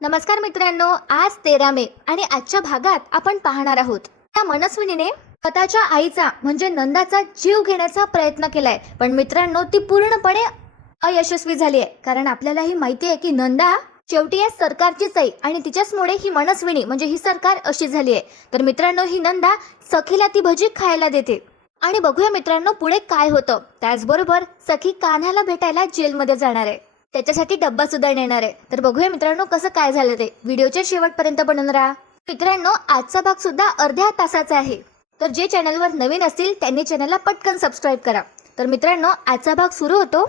नमस्कार मित्रांनो, आज 13 मे आणि आजच्या भागात आपण पाहणार आहोत त्या मनस्विनीने स्वतःच्या आईचा म्हणजे नंदाचा जीव घेण्याचा प्रयत्न केलाय, पण मित्रांनो ती पूर्णपणे अयशस्वी झाली आहे. कारण आपल्यालाही माहिती आहे की नंदा शेवटी या सरकारचीच आई आणि तिच्याचमुळे ही मनस्विनी म्हणजे ही सरकार अशी झाली आहे. तर मित्रांनो ही नंदा सखीला ती भजी खायला देते आणि बघूया मित्रांनो पुढे काय होतं. त्याचबरोबर सखी कान्हाला भेटायला जेलमध्ये जाणार आहे, त्याच्यासाठी डब्बा सुद्धा नेणार आहे. तर बघूया मित्रांनो कसं काय झालं ते. व्हिडिओच्या शेवटपर्यंत बनून राहा. मित्रांनो आजचा भाग सुद्धा अर्ध्या तासाचा आहे, तर जे चॅनलवर नवीन असतील त्यांनी चॅनलला पटकन सबस्क्राईब करा. तर मित्रांनो आजचा भाग सुरू होतो.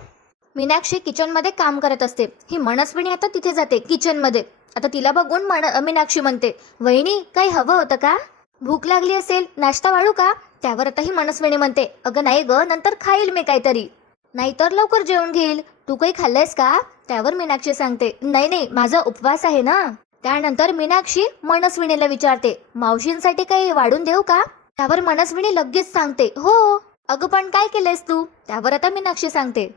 मीनाक्षी किचनमध्ये काम करत असते. ही मनस्विनी आता तिथे जाते किचनमध्ये. आता तिला बघून मीनाक्षी म्हणते, वहिनी काही हवं होतं का? भूक लागली असेल, नाश्ता वाढू का? त्यावर आता ही मनस्विनी म्हणते, अगं नाही ग, नंतर खाईल मी काहीतरी, नाहीतर लवकर जेवण घेईल. तू काही खाल्लंयस का? त्यावर मीनाक्षी सांगते, नाही नाही माझा उपवास आहे ना. त्यानंतर मीनाक्षी मनस्विनीला विचारते, मावशींसाठी काही वाढून देऊ का? त्यावर मनस्विनी लगेच सांगते, हो. अगं पण काय केलंयस तू? त्यावर आता मीनाक्षी सांगते,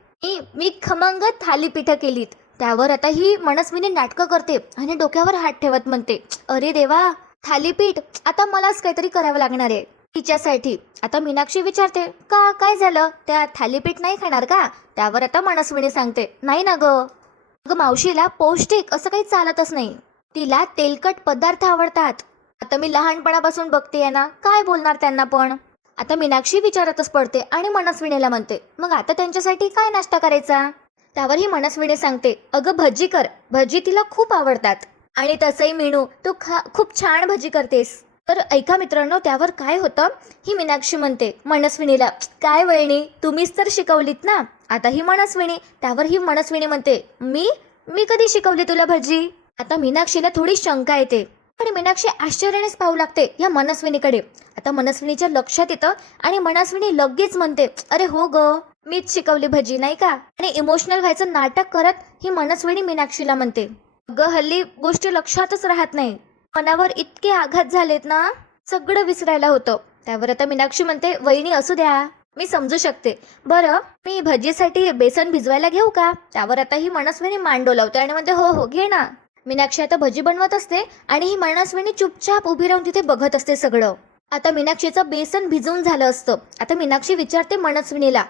मी खमंग थालीपीठं केलीत. त्यावर आता ही मनस्विनी नाटकं करते आणि डोक्यावर हात ठेवत म्हणते, अरे देवा, थालीपीठ आता मलाच काहीतरी करावं लागणार आहे तिच्यासाठी. आता मीनाक्षी विचारते, का काय झालं, त्या थालीपीठ नाही खाणार का? त्यावर आता मनस्विनी सांगते, नाही ना ग मावशीला पौष्टिक असं काही चालतच नाही, तिला तेलकट पदार्थ आवडतात. आता मी लहानपणापासून बघते ना, काय बोलणार त्यांना. पण आता मीनाक्षी विचारतच पडते आणि मनस्विनीला म्हणते, मग आता त्यांच्यासाठी काय नाश्ता करायचा? त्यावर ही मनस्विनी सांगते, अगं भजी कर, भजी तिला खूप आवडतात. आणि तसंही मीनू तू खूप छान भजी करतेस. तर ऐका मित्रांनो त्यावर काय होतं. ही मीनाक्षी म्हणते मनस्विनीला, काय वहिनी तुम्हीच तर शिकवलीत ना. आता ही मनस्विनी, त्यावर ही मनस्विनी म्हणते, मी कधी शिकवली तुला भजी? आता मीनाक्षीला थोडी शंका येते आणि मीनाक्षी आश्चर्यानेच पाहू लागते या मनस्विनीकडे. आता मनस्विनीच्या लक्षात येतं आणि मनस्विनी लगेच म्हणते, अरे हो ग, मीच शिकवली भजी नाही का. आणि इमोशनल व्हायचं नाटक करत ही मनस्विनी मीनाक्षीला म्हणते, ग हल्ली गोष्टी लक्षातच राहत नाही, मनावर इतके आघात झालेत ना, सगळं विसरायला होतं. त्यावर आता मीनाक्षी म्हणते, वहिनी असू द्या, मी समजू शकते. बरं मी भजीसाठी बेसन भिजवायला घेऊ का? त्यावर आता ही मनस्विनी मान डोलावते आणि म्हणते, हो हो घे ना. मीनाक्षी आता भजी बनवत असते आणि ही मनस्विनी चुपचाप उभी राहून तिथे बघत असते सगळं. आता मीनाक्षीचं बेसन भिजवून झालं असतं. आता मीनाक्षी विचारते मनस्विनीला,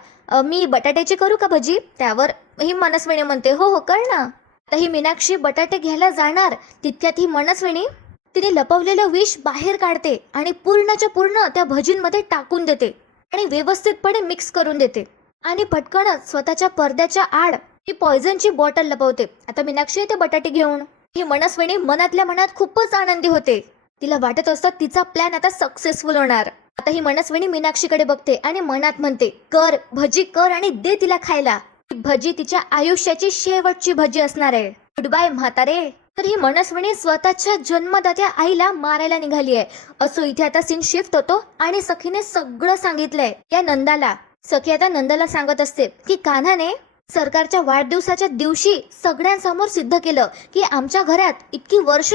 मी बटाट्याची करू का भजी? त्यावर ही मनस्विनी म्हणते, हो हो कर ना. आता ही मीनाक्षी बटाटे घ्यायला जाणार तितक्यात ही मनस्विनी तिने लपवलेलं विष बाहेर काढते आणि पूर्णच्या पूर्ण त्या भजींमध्ये टाकून देते आणि व्यवस्थितपणे मिक्स करून देते आणि पटकनच स्वतःच्या पडद्याच्या आड ही पॉयझनची बॉटल लपवते. आता मीनाक्षी येते बटाटे घेऊन. ही मनस्विनी मनातल्या मनात खूपच आनंदी होते. तिला वाटत असतं तिचा प्लॅन आता सक्सेसफुल होणार. आता ही मनस्विनी मीनाक्षीकडे बघते आणि मनात म्हणते, कर भजी कर आणि दे तिला खायला. भजी तिच्या आयुष्याची शेवटची भजी असणार आहे. गुड बाय म्हातारे. तर ही मनस्विनी स्वतःच्या जन्मदात्या आईला मारायला निघाली आहे. असो इथे आता सीन शिफ्ट होतो आणि सखीने सगळं सांगितलंय या नंदाला. सखी आता नंदाला सांगत असते की कान्हाने सरकारच्या वाढदिवसाच्या दिवशी सगळ्यांसमोर सिद्ध केलं की आमच्या घरात इतकी वर्ष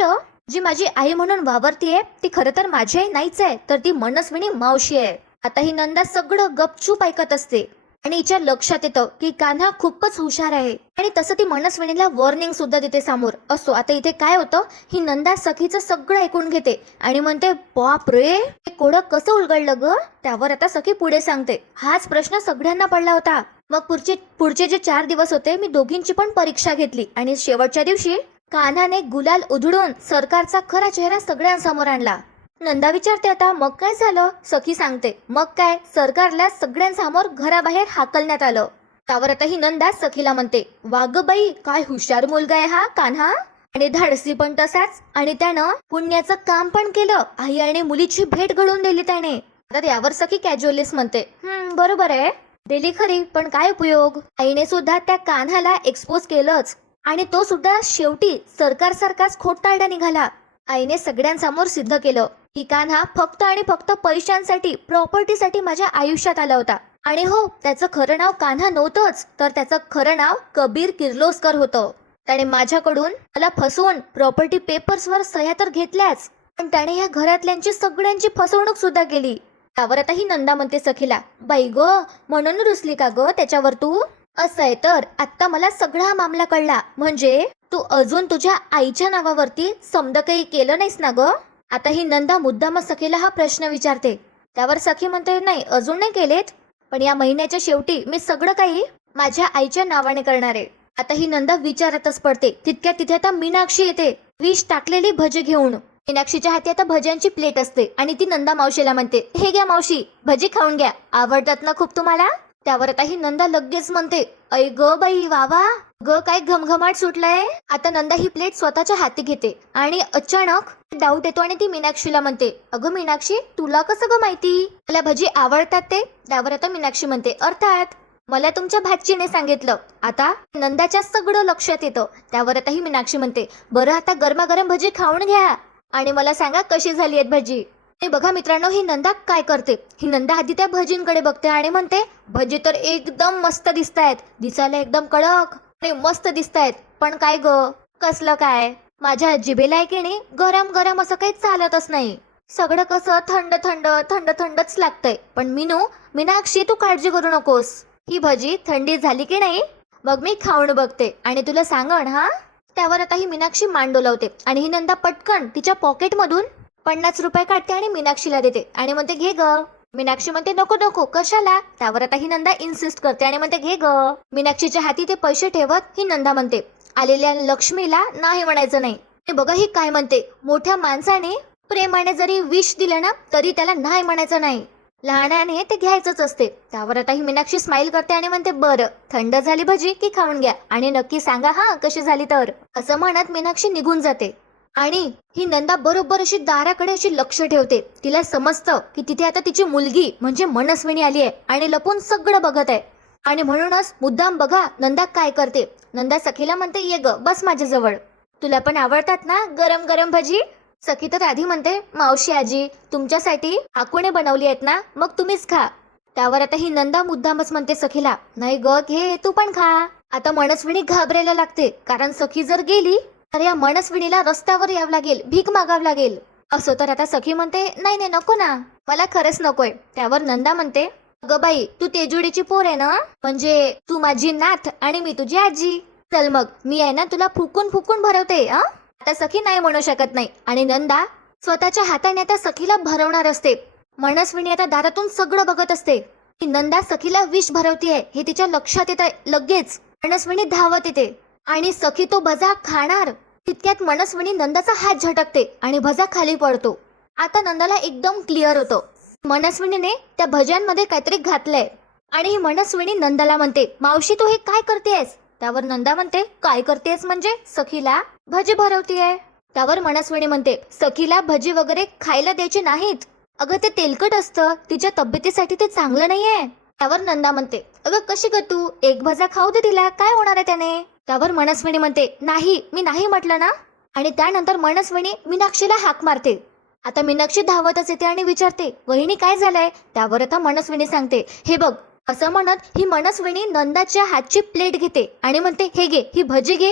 जी माझी आई म्हणून वावरतीये ती खरं तर माझी आई नाहीच आहे, तर ती मनस्विनी मावशी आहे. आता ही नंदा सगळं गपचूप ऐकत असते आणि हिच्या लक्षात येतं की कान्हा खूपच हुशार आहे आणि तसं ती मनस्विनीला वॉर्निंग सुद्धा देते समोर. असो आता इथे काय होतं, ही नंदा सखीचं सगळं ऐकून घेते आणि म्हणते, बाप रे, हे कोडं कसं उलगडलं ग? त्यावर आता सखी पुढे सांगते, हाच प्रश्न सगळ्यांना पडला होता. मग पुढचे जे 4 दिवस होते मी दोघींची पण परीक्षा घेतली आणि शेवटच्या दिवशी कान्हाने गुलाल उधळून सरकारचा खरा चेहरा सगळ्यांसमोर आणला. नंदा विचारते, आता मग काय झालं? सखी सांगते, मग काय, सरकारला सगळ्यांसमोर घराबाहेर हाकलण्यात आलं. त्यावर आता ही नंदा सखीला म्हणते, वाग बाई, काय हुशार मुलगा आहे हा कान्हा, आणि धाडसी पण तसाच, आणि त्यानं पुण्याचं काम पण केलं. आई आणि मुलीची भेट घडवून दिली त्याने. आता यावर सखी कॅज्युअलिस्ट म्हणते, बरोबर आहे, दिली खरी, पण काय उपयोग? आईने सुद्धा त्या कान्हाला एक्सपोज केलंच आणि तो सुद्धा शेवटी सरकारसारखाच खोटारडा निघाला. आईने सगळ्यांसमोर सिद्ध केलं की कान्हा फक्त आणि फक्त पैशांसाठी, प्रॉपर्टीसाठी माझ्या आयुष्यात आला होता. आणि हो, त्याचं खरं नाव कान्हा नव्हतंच, तर त्याचं खरं नाव कबीर किर्लोस्कर होतं. त्याने माझ्याकडून मला फसवून प्रॉपर्टी पेपर्सवर सह्या तर घेतल्याच, पण त्याने या घरातल्यांची सगळ्यांची फसवणूक सुद्धा केली. त्यावर आता ही नंदा म्हणते सखीला, बाई ग, म्हणून रुसली का ग त्याच्यावर तू? असं आहे तर आत्ता मला सगळा मामला कळला. म्हणजे तू अजून तुझ्या आईच्या नावावरती समद काही केलं नाहीस ना ग? आता ही नंदा मुद्दामच सखीला हा प्रश्न विचारते. त्यावर सखी म्हणते, नाही अजून नाही केलेत, पण या महिन्याच्या शेवटी मी सगळं काही माझ्या आईच्या नावाने करणार आहे. आता ही नंदा विचारातच पडते. तितक्या तिथे आता मीनाक्षी येते, विष टाकलेली भजी घेऊन. मीनाक्षीच्या हाती आता भज्यांची प्लेट असते आणि ती नंदा मावशीला म्हणते, हे घ्या मावशी, भजी खाऊन घ्या, आवडतात ना खूप तुम्हाला? त्यावर आता ही नंदा लगेच म्हणते, ऐ ग बाई वावा, ग काय घमघमाट सुटलाय. आता नंदा ही प्लेट स्वतःच्या हाती घेते आणि अचानक डाऊट येतो आणि ती मीनाक्षीला म्हणते, अगं मीनाक्षी, तुला कसं ग माहिती मला भजी आवडतात ते? त्यावर आता मीनाक्षी म्हणते, अर्थात मला तुमच्या भाचीने सांगितलं. आता नंदाच्या सगळं लक्षात येतं. त्यावर आता ही मीनाक्षी म्हणते, बरं आता गरमागरम भजी खाऊन घ्या आणि मला सांगा कशी झाली आहेत भजी. आणि बघा मित्रांनो, ही नंदा काय करते, ही नंदा आधी त्या भजींकडे बघते आणि म्हणते, भजी तर एकदम मस्त दिसतायत, दिसायला एकदम कडक आणि मस्त दिसतायत, पण काय ग, कसलं काय? माझ्या जिभेला आहे की नाही गरम गरम असं काही चालतच नाही, सगळं कसं थंड थंड थंड थंडच लागतंय. पण मीनाक्षी तू काळजी करू नकोस, ही भजी थंडी झाली की नाही मग मी खाऊन बघते आणि तुला सांगण हा. त्यावर आता ही मीनाक्षी मान डोलावते आणि ही नंदा पटकन तिच्या पॉकेटमधून 50 रुपये काढते आणि मीनाक्षीला देते आणि म्हणते, घे ग. मीनाक्षी म्हणते, नको नको, कशाला? त्यावर आता ही नंदा इन्सिस्ट करते आणि म्हणते, घे ग. मीनाक्षीच्या हाती ते पैसे ठेवत ही नंदा म्हणते, आलेल्या लक्ष्मीला नाही म्हणायचं नाही. आणि बघा ही काय म्हणते, मोठ्या माणसाने प्रेमाने जरी विष दिलं ना तरी त्याला नाही म्हणायचं नाही, लहानाने ते घ्यायचंच असते. त्यावर आता ही मीनाक्षी स्माइल करते आणि म्हणते, बरं थंड झाली भजी की खाऊन घ्या आणि नक्की सांगा हा कशी झाली तर. असं म्हणत मीनाक्षी निघून जाते आणि ही नंदा बरोबर अशी दाराकडे अशी लक्ष ठेवते. तिला समजतं की तिथे आता तिची मुलगी म्हणजे मनस्विनी आली आहे आणि लपून सगळं बघत आहे. आणि म्हणूनच मुद्दाम बघा नंदा काय करते. नंदा सखीला म्हणते, ये ग बस माझ्या जवळ, तुला पण आवडतात ना गरम गरम भजी? सखी तर आधी म्हणते, मावशी आजी तुमच्यासाठी हाकुणे बनवली आहेत ना, मग तुम्हीच खा. त्यावर आता ही नंदा मुद्दामच म्हणते सखीला, नाही ग घे तू पण खा. आता मनस्विनी घाबरायला लागते, कारण सखी जर गेली तर या मनस्विनीला रस्त्यावर यावं लागेल, भीक मागावं लागेल. असं तर आता सखी म्हणते, नाही नाही नको ना, मला खरंच नकोय. त्यावर नंदा म्हणते, अगं बाई तू तेजुडीची पोर आहे ना, म्हणजे तू माझी नाथ आणि मी तुझी आजी, चल मग मी आहे ना तुला फुकून फुकून भरवते. आता सखी नाही म्हणू शकत नाही आणि नंदा स्वतःच्या हाताने आता सखीला भरवणार असते. मनस्विनी आता दारातून सगळं बघत असते की नंदा सखीला विष भरवतीये हे तिच्या लक्षात येत. लगेच मनस्विनी धावत येते आणि सखी तो भजा खाणार तितक्यात मनस्विनी नंदाचा हात झटकते आणि भजा खाली पडतो. आता नंदाला एकदम क्लिअर होतं, मनस्विनीने त्या भज्यांमध्ये काहीतरी घातलंय. आणि ही मनस्विनी नंदाला म्हणते, मावशी तू हे काय करतेस? त्यावर नंदा म्हणते, काय करतेस म्हणजे? सखीला भजी भरवतीये. त्यावर मनस्विनी म्हणते, सखीला भजी वगैरे खायला द्यायची नाहीत, अगं ते तेलकट असतं, तिच्या तब्येतीसाठी ते चांगलं नाहीये. त्यावर नंदा म्हणते, अगं कशी ग तू, एक भजा खाऊ दे तिला, काय होणार आहे त्याने? त्यावर मनस्विनी म्हणते, नाही मी नाही म्हटलं ना. आणि त्यानंतर मनस्विनी मीनाक्षीला हाक मारते. आता मीनाक्षी धावतच येते आणि विचारते, वहिनी काय झालंय? त्यावर आता मनस्विनी सांगते, हे बघ. असं म्हणत ही मनस्विनी नंदाच्या हातची प्लेट घेते आणि म्हणते, हे घे ही भजी घे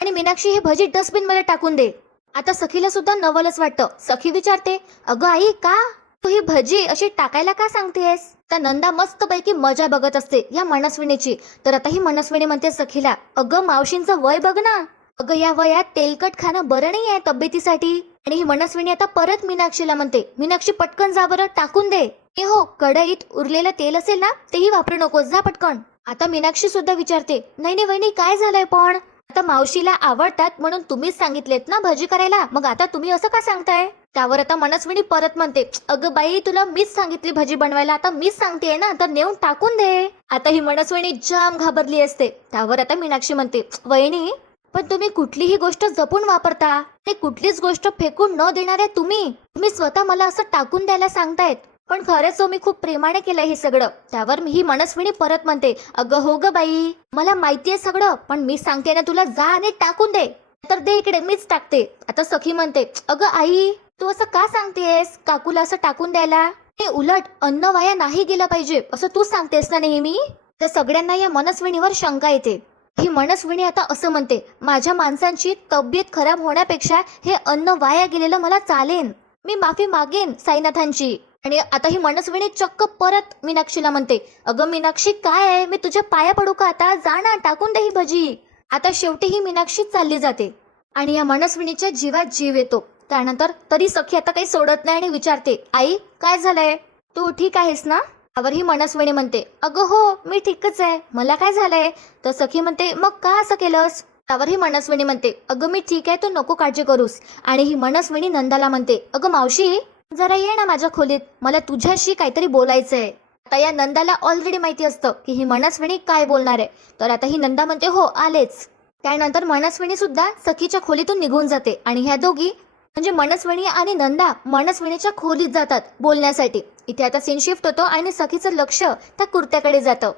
आणि मीनाक्षी ही भजी डस्टबिन मध्ये टाकून दे. आता सखीला सुद्धा नवलच वाटतं. सखी विचारते, अगं आई का तू ही भजी अशी टाकायला का सांगतेस? तर नंदा मस्तपैकी मजा बघत असते या मनस्विनीची. तर आता ही मनस्विनी म्हणते सखीला, अगं मावशींचं वय बघ ना, अगं या वयात तेलकट खाणं बरं नाही आहे तब्येतीसाठी. आणि ही मनस्विनी आता परत मीनाक्षीला म्हणते, मीनाक्षी पटकन जा बरं, टाकून दे. हो कढईत उरलेलं तेल असेल ना तेही वापरू नकोस, जा पटकन. आता मीनाक्षी सुद्धा विचारते, नाही नाही वहिनी काय झालंय पण? आता मावशीला आवडतात म्हणून तुम्हीच सांगितलेत ना भजी करायला, मग आता तुम्ही असं का सांगताय? त्यावर आता मनस्विनी परत म्हणते, अगं बाई तुला मीच सांगितली भजी बनवायला, आता मीच सांगतेय ना, तर नेऊन टाकून दे. आता ही मनस्विनी जाम घाबरली असते. त्यावर आता मीनाक्षी म्हणते, वहिनी पण तुम्ही कुठलीही गोष्ट जपून वापरता आणि कुठलीच गोष्ट फेकून न देणाऱ्या तुम्ही स्वतः मला असं टाकून द्यायला सांगतायत, पण खरंच मी खूप प्रेमाने केलंय हे सगळं. त्यावर ही मनस्विनी परत म्हणते, अगं हो ग बाई मला माहितीये सगळं, पण मी सांगते ना तुला, जा आणि टाकून दे. तर दे इकडे, मीच टाकते. आता सखी म्हणते, अगं आई तू असं का सांगतेस काकूला असं टाकून द्यायला? हे उलट अन्न वाया नाही गेलं पाहिजे असं तू सांगतेस ना नेहमी. तर सगळ्यांना या मनस्विनीवर शंका येते. ही मनस्विनी आता असं म्हणते, माझ्या माणसांची तब्येत खराब होण्यापेक्षा हे अन्न वाया गेलेलं मला चालेल, मी माफी मागेन साईनाथांची. आणि आता ही मनस्विनी चक्क परत मीनाक्षीला म्हणते, अगं मीनाक्षी काय आहे, मी तुझ्या पाया पडू का आता? जा ना टाकून दे ही भजी. आता शेवटी ही मीनाक्षी चालली जाते आणि या मनस्विनीच्या जीवात जीव येतो. त्यानंतर तरी सखी आता काही सोडत नाही आणि विचारते, आई काय झालंय, तू ठीक आहेस ना? त्यावर ही मनस्विनी म्हणते, अगं हो मी ठीकच आहे, मला काय झालंय? तर सखी म्हणते, मग का असं केलंस? त्यावर ही मनस्विनी म्हणते, अगं मी ठीक आहे, तू नको काळजी करूस. आणि ही मनस्विनी नंदाला म्हणते, अगं मावशी जरा ये ना माझ्या खोलीत, मला तुझ्याशी काहीतरी बोलायचंय. आता या नंदाला ऑलरेडी माहिती असतं की ही मनस्विनी काय बोलणार आहे. तर आता ही नंदा म्हणते, हो आलेच. त्यानंतर मनस्विनी सुद्धा सखीच्या खोलीतून निघून जाते आणि ह्या दोघी म्हणजे मनस्विनी आणि नंदा मनस्विनीच्या खोलीत जातात बोलण्यासाठी. इथे आता सीन शिफ्ट होतो आणि सखीचं लक्ष त्या कुर्त्याकडे जातं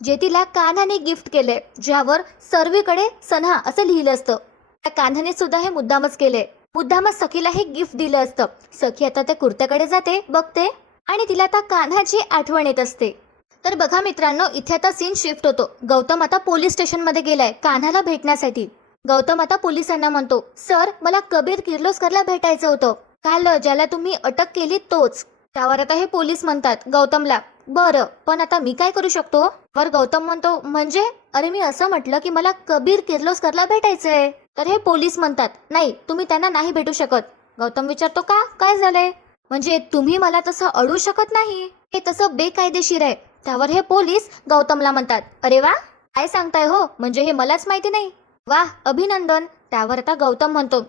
जे तिला कान्हाने गिफ्ट केलंय, ज्यावर सर्वीकडे सन्हा असं लिहिलं असतं. त्या कान्हाने सुद्धा हे मुद्दामच केलंय, मुद्दामच सखीला हे गिफ्ट दिलं असतं. सखी आता त्या कुर्त्याकडे जाते, बघते आणि तिला आता कान्हाची आठवण येत असते. तर बघा मित्रांनो, इथे आता सीन शिफ्ट होतो. गौतम आता पोलीस स्टेशनमध्ये गेलाय कान्हाला भेटण्यासाठी. गौतम आता पोलिसांना म्हणतो, सर मला कबीर किर्लोस्करला भेटायचं होतं, काल ज्याला तुम्ही अटक केली तोच. त्यावर आता हे पोलीस म्हणतात गौतमला, बरं पण आता मी काय करू शकतो? वर गौतम म्हणतो, म्हणजे अरे मी असं म्हटलं की मला कबीर किर्लोस्करला भेटायचंय. तर हे पोलीस म्हणतात, नाही तुम्ही त्यांना नाही भेटू शकत. गौतम विचारतो, का काय झालंय? म्हणजे तुम्ही मला तसं अडू शकत नाही, हे तसं बेकायदेशीर आहे. त्यावर हे पोलीस गौतमला म्हणतात, अरे वा काय सांगताय हो, म्हणजे हे मलाच माहिती नाही, वाह अभिनंदन. त्यावर आता गौतम म्हणतो,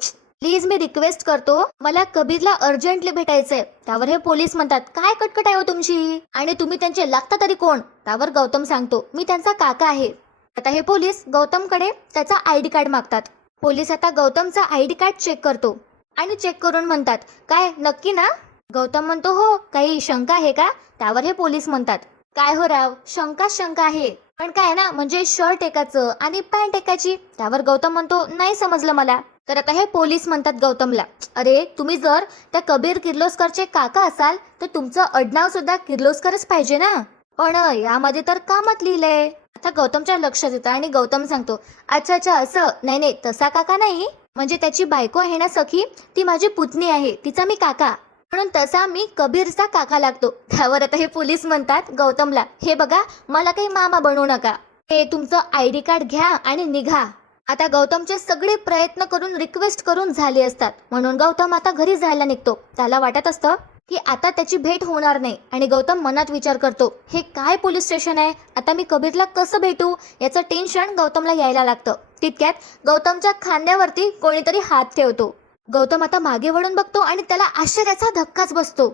प्लीज मी रिक्वेस्ट करतो, मला कबीरला अर्जंटली भेटायचंय. त्यावर हे पोलीस म्हणतात, काय कटकट आहे हो तुमची, आणि तुम्ही त्यांचे लागता तरी कोण? त्यावर गौतम सांगतो, मी त्यांचा काका आहे. आता हे पोलीस गौतमकडे त्याचा आयडी कार्ड मागतात. पोलीस आता गौतमचा आयडी कार्ड चेक करतो आणि चेक करून म्हणतात, काय नक्की ना? गौतम म्हणतो, हो काही शंका आहे का? त्यावर हे पोलीस म्हणतात, काय हो राव, शंका आहे, पण काय ना म्हणजे शर्ट एकाचं आणि पॅन्ट एकाची. त्यावर गौतम म्हणतो, नाही समजलं मला. तर आता हे पोलीस म्हणतात गौतमला, अरे तुम्ही जर त्या कबीर किर्लोस्करचे काका असाल तर तुमचं आडनाव सुद्धा किर्लोस्करच पाहिजे ना, पण यामध्ये तर कामात लिहिलंय. आता गौतमच्या लक्षात येतं आणि गौतम सांगतो, अच्छा असं, नाही तसा काका नाही, म्हणजे त्याची बायको आहे ना सखी, ती माझी पुतणी आहे, तिचा मी काका, म्हणून तसा मी कबीरचा काका लागतो. त्यावर आता हे पोलीस म्हणतात गौतमला, हे बघा मला काही मामा बनवू नका, हे तुमचं आयडी कार्ड घ्या आणि निघा. आता गौतमचे सगळे प्रयत्न करून रिक्वेस्ट करून झाले असतात, म्हणून गौतम आता घरी जायला निघतो. त्याला वाटत असतं की आता त्याची भेट होणार नाही आणि गौतम मनात विचार करतो, हे काय पोलीस स्टेशन आहे, आता मी कबीरला कसं भेटू, याचं टेन्शन गौतमला यायला लागतं. तितक्यात गौतमच्या खांद्यावरती कोणीतरी हात ठेवतो. गौतम आता मागे वळून बघतो आणि त्याला आश्चर्याचा धक्काच बसतो.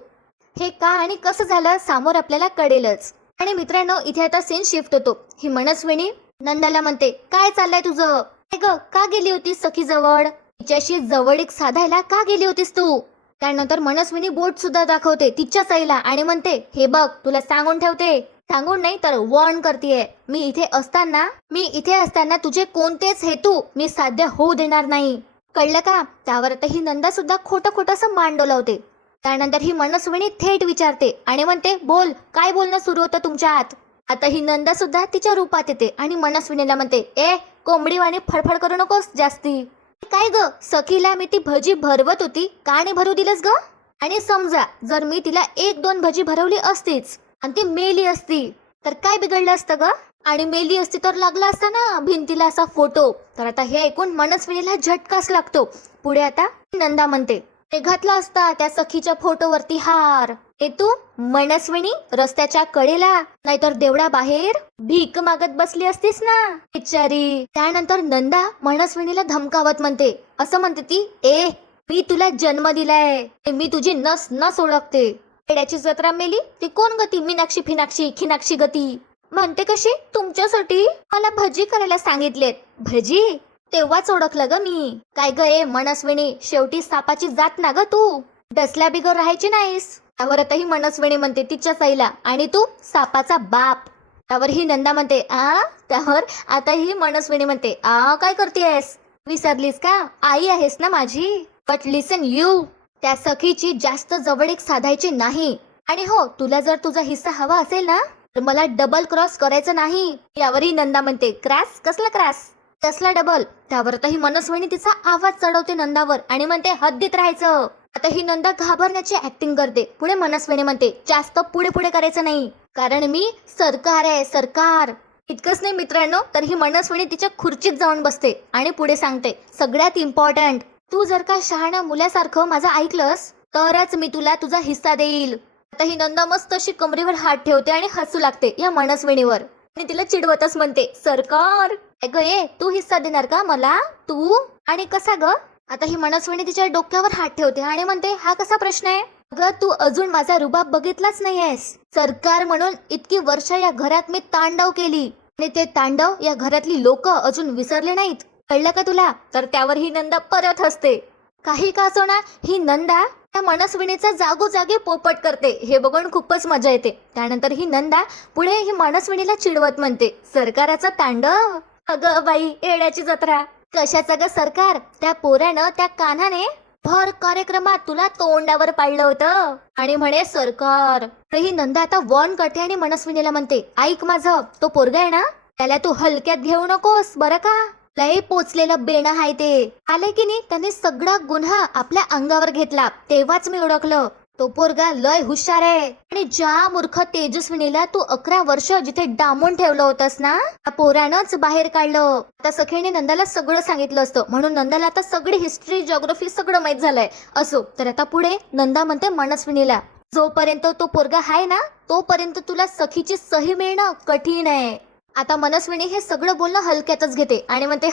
हे का आणि कसं झालं समोर आपल्याला कळेलच. आणि मित्रांनो, इथे आता सीन शिफ्ट होतो. ही मनस्विनी नंदाला म्हणते, काय चाललंय तुझं, का गेली होतीस सखी जवळ, तिच्याशी जवळीक साधायला का गेली होतीस तू? त्यानंतर मनस्विनी बोट सुद्धा दाखवते तिच्या साईला आणि म्हणते, हे बघ तुला सांगून ठेवते, सांगून नाही तर वॉर्न करतेय, मी इथे असताना तुझे कोणतेच हेतू मी साध्य होऊ देणार नाही, कळलं का? त्यावर आता ही नंदा सुद्धा खोटं मांडवलं होते. त्यानंतर ही मनस्विनी थेट विचारते आणि म्हणते, बोल काय बोलणं सुरू होतं तुमच्यात? आता ही नंदा सुद्धा तिच्या रूपात येते आणि मनस्विनीला म्हणते, ए कोंबडीवाणी फडफड करू नकोस जास्ती. काय ग सखीला मी ती भजी भरवत होती, का नाही भरू दिलंस ग? आणि समजा जर मी तिला 1-2 भजी भरवली असतीच आणि ती मेली असती तर काय बिघडलं असतं ग? आणि मेली असती तर लागला असता ना भिंतीला असा फोटो. तर आता हे ऐकून मनस्विनीला झटकाच लागतो. पुढे आता नंदा म्हणते, ते घातला असता त्या सखीच्या फोटोवरती हार, हे तू मनस्विनी रस्त्याच्या कडेला नाहीतर देवळा बाहेर भीक मागत बसली असतीस ना बिचारी. त्यानंतर नंदा मनस्विनीला धमकावत म्हणते, असं म्हणते ती, ए मी तुला जन्म दिलाय, मी तुझी नस ओळखते, पेड्याची जत्रा मेली ती कोण गती, मीनाक्षी फिनाक्षी खिनाक्षी गती म्हणते कशी, तुमच्यासाठी मला भजी करायला सांगितलेत. भजी तेव्हाच ओळखलं ग मी. काय ग ए मनस्विनी, शेवटी सापाची जात ना ग तू, डसल्या बिगर राहायची नाहीस. त्यावर आता ही मनस्विनी म्हणते तिच्या साईला, आणि तू सापाचा बाप. त्यावर ही नंदा म्हणते, त्यावर आता ही मनस्विनी म्हणते, काय करतेस, विसरलीस का, आई आहेस ना माझी. बट लिसन यू, त्या सखीची जास्त जवळीक साधायची नाही, आणि हो तुला जर तुझा हिस्सा हवा असेल ना तर मला डबल क्रॉस करायचं नाही. यावरही नंदा म्हणते, क्रॉस कसला क्रॉस, कसला डबल. त्यावर आता ही मनस्विनी तिचा आवाज चढवते नंदावर आणि म्हणते, हद्दीत राहायचं. आता ही नंदा घाबरण्याची ऍक्टिंग करते. पुढे मनस्विनी म्हणते, जास्त पुढे करायचं नाही, कारण मी सरकार आहे, सरकार. इतकंच नाही मित्रांनो, तर ही मनस्विनी तिच्या खुर्चीत जाऊन बसते आणि पुढे सांगते, सगळ्यात इम्पॉर्टंट, तू जर का शहाण्या मुलासारखं माझं ऐकलंस तरच मी तुला तुझा हिस्सा देईल. आता ही नंदा मस्त अशी कमरेवर हात ठेवते आणि हसू लागते या मनस्विनीवर आणि तिला चिडवतच म्हणते, सरकार ग ये, तू हिस्सा देणार का मला? तू आणि कसा ग? आता ही मनस्विनी तिच्या डोक्यावर हात ठेवते आणि म्हणते, हा कसा प्रश्न आहे? अगं तू अजून माझा रुबाब बघितलाच नाहीयेस. सरकार म्हणून इतकी वर्ष या घरात मी तांडव केली आणि ते तांडव या घरातली लोक अजून विसरले नाहीत. कळलं का तुला? तर त्यावर ही नंदा परत हसते. काही का असोना, ही नंदा त्या मनस्विनीचा जागोजागी पोपट करते. हे बघून खूपच मजा येते. त्यानंतर ही नंदा पुढे ही मनस्विनीला चिडवत म्हणते, सरकाराचा तांडव? अगं बाई, येड्याची जत्रा. कशाचा ग सरकार? त्या पोरानं, त्या कान्हाने भर कार्यक्रमात तुला तोंडावर पाडलं होतं आणि म्हणे सरकार. तर ही नंदा आता वॉर्न करते आणि मनस्विनीला म्हणते, ऐक माझं, तो पोरगा आहे ना, त्याला तू हलक्यात घेऊ नकोस बरं का. लय पोचलेलं बेणं हाय ते. आले की नाही, त्याने सगळा गुन्हा आपल्या अंगावर घेतला. तेव्हाच मी ओळखलं, तो पोरगा लय हुशार आहे. आणि ज्या मूर्ख तेजस्विनीला तू 11 वर्ष जिथे डांबून ठेवलं होतंस ना, त्या पोरानंच बाहेर काढलं. आता सखीने नंदाला सगळं सांगितलं असतं, म्हणून नंदाला आता सगळी हिस्ट्री, जिओग्राफी सगळं माहित झालंय. असो, तर आता पुढे नंदा म्हणते मनस्विनीला, जोपर्यंत तो पोरगा हाय ना, तोपर्यंत तुला सखीची सही मिळणं कठीण आहे. आता मनस्विनी हे सगळं बोलणं हलक्यातच घेते आणि म्हणते,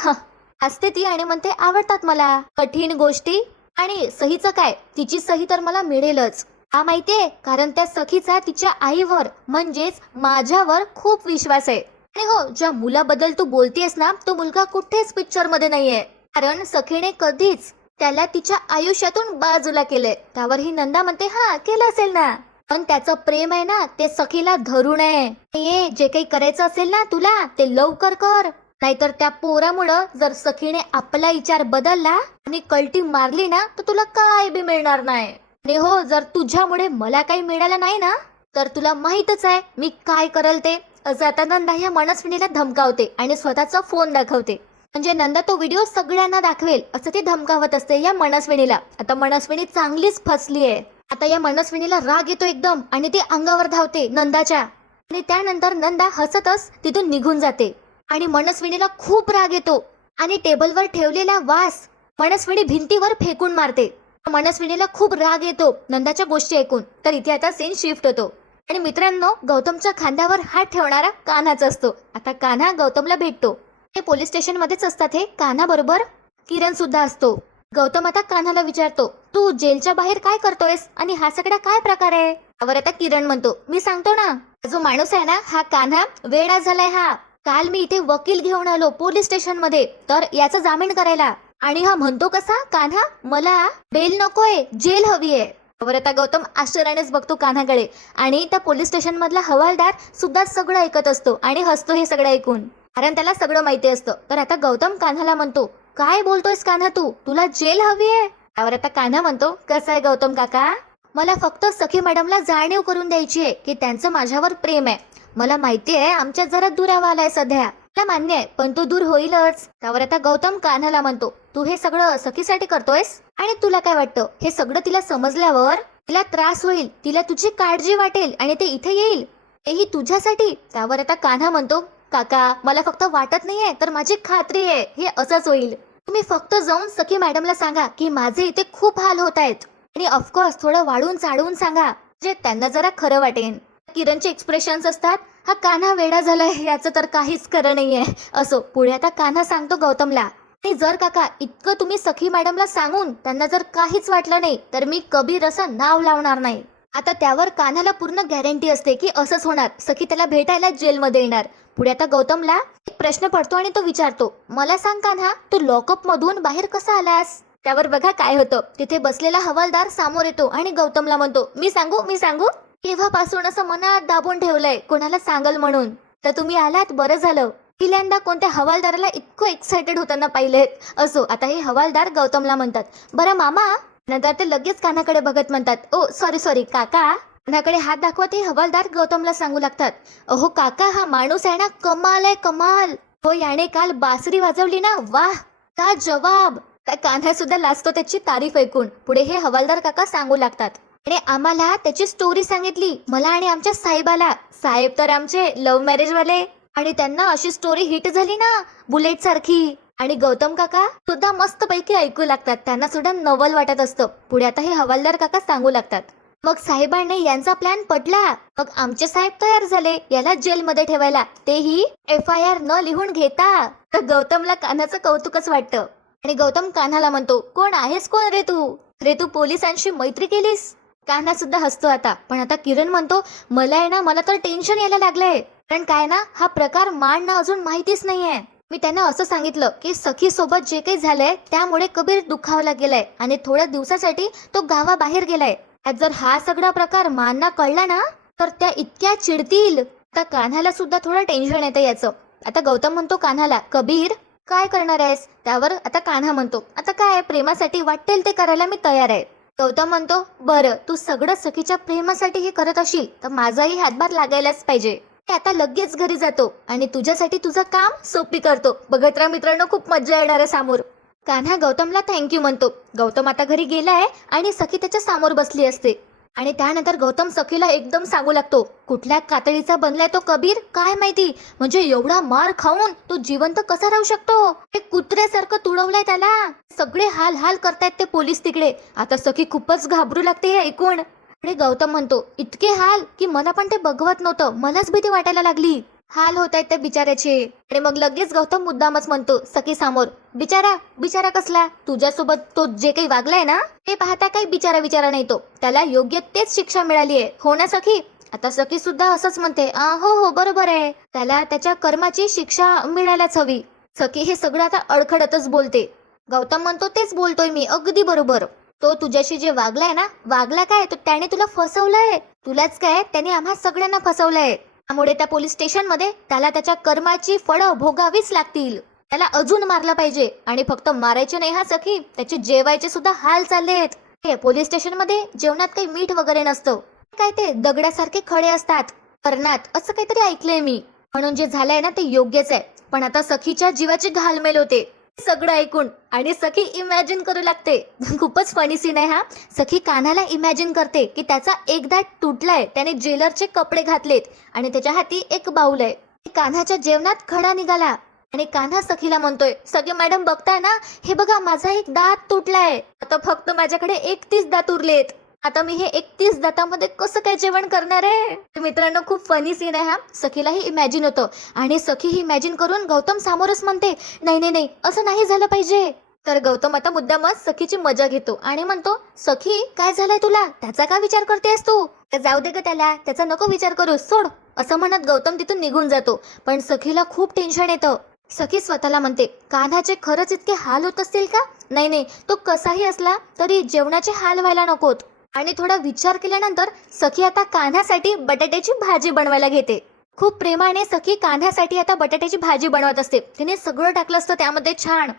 हसते ती आणि म्हणते, आवडतात मला कठीण गोष्टी. आणि सहीचं काय, तिची सही तर मला मिळेलच. हा माहितीये, कारण त्या सखीचा तिच्या आईवर म्हणजेच माझ्यावर खूप विश्वास आहे. आणि हो, ज्या मुलाबद्दल तू बोलतेस ना, तो मुलगा कुठेच पिक्चर मध्ये नाहीये, कारण सखीने कधीच त्याला तिच्या आयुष्यातून बाजूला केलंय. त्यावर ही नंदा म्हणते, हा केलं असेल ना, पण त्याचं प्रेम आहे ना, ते सखीला धरू नये. ये, जे काही करायचं असेल ना तुला, ते लवकर कर. नाहीतर त्या पोरामुळं जर सखीने आपला विचार बदलला आणि कल्टी मारली ना, तर तुला काय बी मिळणार नाही. आणि हो, जर तुझ्यामुळे मला काही मिळालं नाही ना, तर तुला माहीतच आहे मी काय करल ते. असं आता नंदा ह्या मनस्विनीला धमकावते आणि स्वतःचा फोन दाखवते. म्हणजे नंदा तो व्हिडिओ सगळ्यांना दाखवेल असं ती धमकावत असते या मनस्विनीला. आता मनस्विनी चांगलीच फसली आहे. आता या मनस्विनीला राग येतो एकदम आणि ती अंगावर धावते नंदाच्या. आणि त्यानंतर नंदा हसतच तिथून निघून जाते. आणि मनस्विनीला खूप राग येतो आणि टेबलवर ठेवलेला वास मनस्विनी भिंतीवर फेकून मारते. मनस्विनीला खूप राग येतो नंदाच्या गोष्टी ऐकून. तर इथे आता सीन शिफ्ट होतो आणि मित्रांनो, गौतमच्या खांद्यावर हात ठेवणारा कान्हाच असतो. आता कान्हा गौतमला भेटतो. हे पोलीस स्टेशन मध्येच असतात. हे कान्हा बरोबर किरण सुद्धा असतो. गौतम आता कान्हाला विचारतो, तू जेलच्या बाहेर काय करतोयस आणि हा सगळा काय प्रकार आहे? त्यावर आता किरण म्हणतो, मी सांगतो ना, जो माणूस आहे ना, हा कान्हा वेडा झालाय. हा काल मी इथे वकील घेऊन आलो पोलीस स्टेशन मध्ये, तर याचा जामीन करायला. आणि हा म्हणतो कसा, कान्हा मला बेल नकोय, जेल हवी आहे. त्यावर आता गौतम आश्चर्यानेच बघतो कान्हाकडे आणि त्या पोलीस स्टेशन मधला हवालदार सुद्धा सगळं ऐकत असतो आणि हसतो हे सगळं ऐकून, कारण त्याला सगळं माहिती असतं. तर आता गौतम कान्हाला म्हणतो, काय बोलतोयस कान्हा तू, तुला जेल हवी आहे? त्यावर आता कान्हा म्हणतो, कसं आहे गौतम काका, मला फक्त सखी मॅडमला जाणीव करून द्यायची आहे की त्यांचं माझ्यावर प्रेम आहे. मला माहिती आहे आमच्यात जरा दुरावा आलाय सध्या, मला मान्य आहे, पण तो दूर होईलच. त्यावर आता गौतम कान्हाला म्हणतो, तू हे सगळं सखीसाठी करतोयस आणि तुला काय वाटतं, हे सगळं तिला समजल्यावर तिला त्रास होईल, तिला तुझी काळजी वाटेल आणि ते इथे येईल, हेही तुझ्यासाठी. त्यावर आता कान्हा म्हणतो, काका मला फक्त वाटत नाहीये, तर माझी खात्री आहे हे असंच होईल. तुम्ही फक्त जाऊन सखी मॅडमला सांगा की माझे इथे खूप हाल होत आहेत आणि ऑफकोर्स थोडं वाढून चाडवून सांगा, म्हणजे त्यांना जरा खरं वाटेल. किरणचे एक्सप्रेशन्स असतात, हा कान्हा वेडा झालाय, याचं तर काहीच खरं नाहीये. असो, पुढे आता कान्हा सांगतो गौतमला, आणि जर काका इतकं तुम्ही सखी मॅडमला सांगून त्यांना जर काहीच वाटलं नाही, तर मी कबीर असं नाव लावणार नाही. आता त्यावर कान्हाला पूर्ण गॅरंटी असते की असंच होणार, सखी त्याला भेटायला जेलमध्ये येणार. पुढे आता गौतमला एक प्रश्न पडतो आणि तो विचारतो, मला सांग कान्हा, तू लॉकअप मधून बाहेर कसा आलास? त्यावर बघा काय होतं, तिथे बसलेला हवालदार समोर येतो आणि गौतमला म्हणतो, मी सांगू, केव्हापासून असं मनात दाबून ठेवलंय कोणाला सांगल म्हणून, तर तुम्ही आलात बरं झालं. पहिल्यांदा कोणत्या हवालदाराला इतकं एक्साइटेड होताना पाहिलेत. असो, आता हे हवालदार गौतमला म्हणतात, बरं मामा. नंतर ते लगेच कान्हाकडे बघत म्हणतात, ओ सॉरी काका. कान्हाकडे हात दाखवत हे हवालदार गौतमला सांगू लागतात, अहो काका, हा माणूस आहे ना, कमाल आहे कमाल. हो, याने काल बासरी वाजवली ना, वाह का जवाब. त्या कान्हा सुद्धा लाजतो त्याची तारीफ ऐकून. पुढे हे हवालदार काका सांगू लागतात, आणि आम्हाला त्याची स्टोरी सांगितली, मला आणि आमच्या साहेबाला. साहेब तर आमचे लव्ह मॅरेज वाले. आणि त्यांना अशी स्टोरी हिट झाली ना बुलेट सारखी. आणि गौतम काका सुद्धा मस्त पैकी ऐकू लागतात. त्यांना सुद्धा नवल वाटत असतं. पुढे आता हे हवालदार काका सांगू लागतात. मग साहेबांनी यांचा प्लॅन पटला. मग आमचे साहेब तयार झाले याला जेलमध्ये ठेवायला, तेही FIR न लिहून घेता. तर गौतमला कान्हाचं कौतुकच वाटतं. आणि गौतम कान्हाला म्हणतो, कोण आहेस कोण रे तू? रे तू पोलिसांशी मैत्री केलीस? कान्हा सुद्धा हसतो आता. पण आता किरण म्हणतो, मला तर टेन्शन यायला लागलंय. कारण काय ना, हा प्रकार मांडणं अजून माहितीच नाहीये. मी त्यांना असं सांगितलं की सखी सोबत जे काही झालंय त्यामुळे कबीर दुखावला गेलाय आणि थोड्या दिवसासाठी तो गावाबाहेर गेलाय. जर हा सगळा प्रकार मांना कळला ना तर त्या इतक्या चिडतील. आता कान्हाला सुद्धा थोडं टेन्शन येतं याचं. आता गौतम म्हणतो कान्हाला, कबीर काय करणार आहेस? त्यावर आता कान्हा म्हणतो, आता काय, प्रेमासाठी वाटेल ते करायला मी तयार आहे. गौतम म्हणतो, बरं तू सगळं सखीच्या प्रेमासाठी हे करत असशील तर माझाही हातभार लागायलाच पाहिजे. आता लगेच घरी जातो आणि तुझ्यासाठी तुझं काम सोपी करतो. बघत राहा मित्रांनो, खूप मजा येणार आहे समोर. कान्हा गौतमला थँक्यू म्हणतो. गौतम आता घरी गेलाय आणि सखी त्याच्या समोर बसली असते. आणि त्यानंतर गौतम सखीला एकदम सांगू लागतो, कुठल्या कातडीचा बनलाय तो कबीर काय माहिती. म्हणजे एवढा मार खाऊन तो जिवंत कसा राहू शकतो? ते कुत्र्यासारखं तुडवलंय त्याला. सगळे हाल हाल करतायत ते पोलीस तिकडे. आता सखी खूपच घाबरू लागते हे ऐकून. पुढे गौतम म्हणतो, इतके हाल की मला पण ते बघवत नव्हतं, मलाच भीती वाटायला लागली. हाल होत आहेत त्या बिचाऱ्याचे. आणि मग लगेच गौतम मुद्दामच म्हणतो सखी समोर, बिचारा कसला? तुझ्यासोबत तो जे काही वागलाय ना ते पाहता काही बिचारा नाही तो. त्याला योग्य तेच शिक्षा मिळाली आहे, हो ना सखी? आता सखी सुद्धा असंच म्हणते, हो बरोबर आहे, त्याला त्याच्या कर्माची शिक्षा मिळायलाच हवी. सखी हे सगळं आता अडखडतच बोलते. गौतम म्हणतो, तेच बोलतोय मी, अगदी बरोबर. तो तुझ्याशी जे वागलाय ना, वागला काय, तो त्याने तुला फसवलंय. तुलाच काय, त्याने आम्हा सगळ्यांना फसवलंय. त्यामुळे त्या पोलीस स्टेशन मध्ये त्याला त्याच्या कर्माची फळं भोगावीच लागतील. त्याला अजून मारला पाहिजे. आणि फक्त मारायचे नाही हा सखी, त्याचे जेवायचे सुद्धा हाल चाललेत. हे पोलीस स्टेशन मध्ये जेवणात काही मीठ वगैरे नसतं, काय ते दगडासारखे खडे असतात कर्णात, असं काहीतरी ऐकलंय मी. म्हणून जे झालंय ना ते योग्यच आहे. पण आता सखीच्या जीवाची घालमेल होते सगळं ऐकून. आणि सखी इमॅजिन करू लागते. खूपच फनी सीन आहे हा. सखी कान्हाला इमॅजिन करते की त्याचा एक दात तुटलाय, त्याने जेलरचे कपडे घातलेत आणि त्याच्या हाती एक बाऊल आहे. कान्हाच्या जेवणात खडा निघाला. आणि कान्हा सखीला म्हणतोय, सखी मॅडम बघताय ना, हे बघा माझा एक दात तुटलाय. आता फक्त माझ्याकडे 31 दात उरलेत. आता मी हे 31 दातामध्ये कसं काय जेवण करणार आहे? मित्रांनो, खूप फनी सीन आहे हा. सखीलाही इमॅजिन होतं. आणि सखी ही इमॅजिन करून गौतम समोरच म्हणते, नाही असं नाही झालं पाहिजे. तर गौतम आता मुद्दामच सखीची मजा घेतो आणि म्हणतो, सखी काय झालंय तुला? त्याचा का विचार करतेस तू? जाऊ दे ग त्याला, त्याचा नको विचार करू, सोड. असं म्हणत गौतम तिथून निघून जातो. पण सखीला खूप टेन्शन येतं. सखी स्वतःला म्हणते, कान्हाचे खरंच इतके हाल होत असतील का? नाही, तो कसाही असला तरी जेवणाचे हाल व्हायला नकोत. आणि थोडा विचार केल्यानंतर सखी आता कान्हासाठी बटाट्याची भाजी बनवायला घेते. खूप प्रेमाने सखी कान्हासाठी आता बटाट्याची भाजी बनवत असते. तिने सगळं टाकलं असतं त्यामध्ये छान.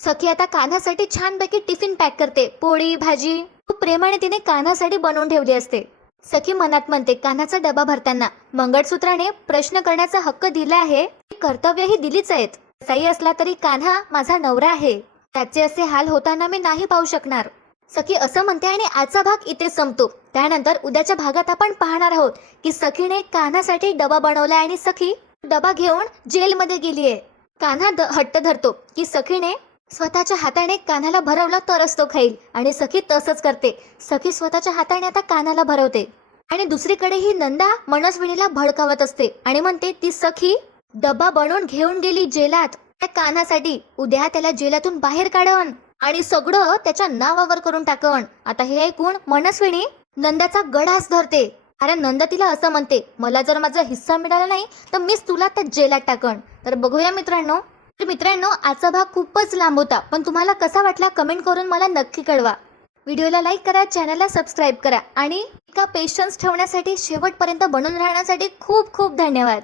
सखी आता कान्हासाठी छानपैकी टिफिन पॅक करते, पोळी भाजी खूप प्रेमाने तिने कान्हासाठी बनवून ठेवली असते. सखी मनात म्हणते, कान्हाचा डबा भरताना मंगळसूत्राने प्रश्न करण्याचा हक्क दिला आहे, कर्तव्यही दिलीच आहेत. कसाही असला तरी कान्हा माझा नवरा आहे, त्याचे असे हाल होताना मी नाही पाहू शकणार. सखी असं म्हणते आणि आजचा भाग इथे संपतो. त्यानंतर उद्याच्या भागात आपण पाहणार आहोत की सखीने कान्हासाठी डबा बनवलाय आणि सखी डबा घेऊन जेलमध्ये गेलीये. कान्हा हट्ट धरतो की सखीने स्वतःच्या हाताने कान्हाला भरवला तरच तो खाईल. आणि सखी तसंच करते. सखी स्वतःच्या हाताने आता कान्हाला भरवते. आणि दुसरीकडे ही नंदा मनस्विनीला भडकावत असते आणि म्हणते, ती सखी डबा बनवून घेऊन गेली जेलात त्या कान्हासाठी, उद्या त्याला जेलातून बाहेर काढण आणि सगळं त्याच्या नावावर करून टाकण. आता हे ऐकून मनस्विनी नंदाचा गडास धरते. अरे नंदा तिला असं म्हणते, मला जर माझा हिस्सा मिळाला नाही तर मीच तुला त्या जेलात टाकण. तर बघूया मित्रांनो. तर मित्रांनो, आजचा भाग खूपच लांब होता, पण तुम्हाला कसा वाटला कमेंट करून मला नक्की कळवा. व्हिडिओला लाईक करा, चॅनलला सबस्क्राईब करा आणि इतका पेशन्स ठेवण्यासाठी, शेवटपर्यंत बनून राहण्यासाठी खूप खूप धन्यवाद.